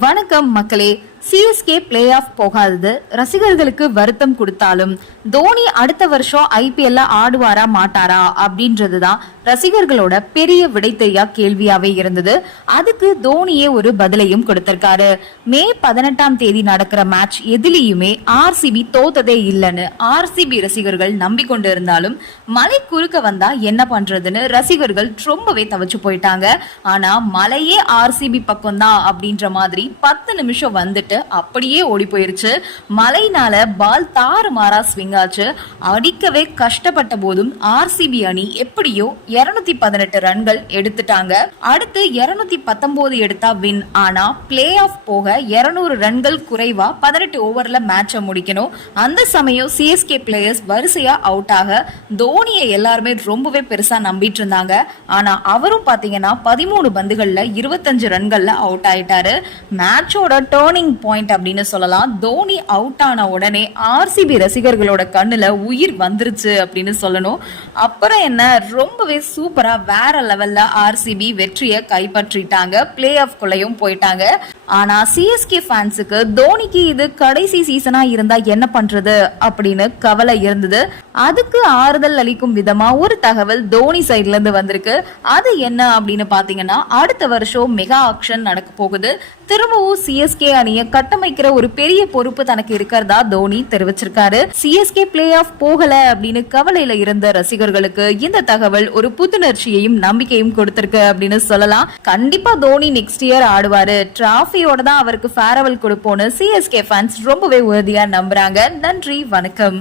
வணக்கம் மக்களே. CSK play off போகாதது. ரசிகர்களுக்கு வருத்தம் கொடுத்தாலும் தோனி அடுத்த வருஷம் ஐபிஎல்ல ஆடுவாரா மாட்டாரா அப்படின்றது தான் ரசிகர்களோட பெரிய விடைத்தெரியா கேள்வியாவே இருந்தது. அதுக்கு தோனியே ஒரு பதிலையும் கொடுத்திருக்காரு. மே பதினெட்டாம் தேதி நடக்கிற மேட்ச் எதிலையுமே ஆர்சிபி தோத்ததே இல்லைன்னு ஆர்சிபி ரசிகர்கள் நம்பிக்கொண்டு இருந்தாலும் மலை குறுக்க வந்தா என்ன பண்றதுன்னு ரசிகர்கள் ரொம்பவே தவிச்சு போயிட்டாங்க. ஆனா மலையே ஆர்சிபி பக்கம் தான் அப்படின்ற மாதிரி பத்து நிமிஷம் வந்துட்டு அப்படியே ஓடி போயிருச்சு. மழைனால பால் தாறு மாறா ஸ்விங் ஆச்சு. அடிக்கவே கஷ்டப்பட்ட போதும் ஆர்சிபி அணி எப்படியோ இருநூத்தி பதினெட்டு ரன்கள் எடுத்துட்டாங்க. அடுத்து இருநூத்தி பத்தொன்பது எடுத்தா வின் ஆனா பிளே ஆஃப் போக இருநூறு ரன்கள் குறைவா பதினெட்டு ஓவர்ல மேட்சை முடிக்கணும். அந்த சமயம் சிஎஸ்கே பிளேயர்ஸ் வரிசையா அவுட் ஆக தோனியை எல்லாருமே ரொம்பவே பெருசா நம்பிட்டு இருந்தாங்க. ஆனா அவரும் பாத்தீங்கன்னா பதிமூணு பந்துகள்ல இருபத்தஞ்சு ரன்கள்ல அவுட் ஆயிட்டாரு. மேட்சோட டேர்னிங் பாயிண்ட் அப்படின்னு சொல்லலாம். தோனி அவுட் ஆன உடனே ஆர்சிபி ரசிகர்களோட கண்ணுல உயிர் வந்துருச்சு அப்படின்னு சொல்லணும். அப்புறம் என்ன? ரொம்பவே சூப்பரா வேற லெவல்ல ஆர்சிபி வெற்றியை கைப்பற்றிட்டாங்க. பிளே ஆஃப் குள்ளையும் போயிட்டாங்க. ஆனா சிஎஸ்கே ஃபேன்ஸுக்கு தோனிக்கு இது கடைசி சீசனா இருந்தா என்ன பண்றது அப்படின்னு கவலை இருந்தது. அதுக்கு ஆறுதல் அளிக்கும் விதமா ஒரு தகவல் தோனி சைட்ல இருந்து வந்திருக்கு. அது என்ன அப்படின்னு பாத்தீங்கன்னா அடுத்த வருஷம் மெகா ஆக்ஷன் நடக்க போகுது. திரும்பவும் சிஎஸ்கே அணியை கட்டமைக்கிற ஒரு பெரிய பொறுப்பு தனக்கு இருக்கிறதா தோனி தெரிவிச்சிருக்காரு. சிஎஸ்கே பிளே ஆஃப் போகல அப்படின்னு கவலையில இருந்த ரசிகர்களுக்கு இந்த தகவல் ஒரு புத்துணர்ச்சியையும் நம்பிக்கையும் கொடுத்திருக்கு அப்படின்னு சொல்லலாம். கண்டிப்பா தோனி நெக்ஸ்ட் இயர் ஆடுவாரு. டிராஃபியோட தான் அவருக்கு ஃபேரவல் கொடுப்போம்னு சிஎஸ்கே ஃபேன்ஸ் ரொம்பவே உறுதியா நம்புறாங்க. நன்றி வணக்கம்.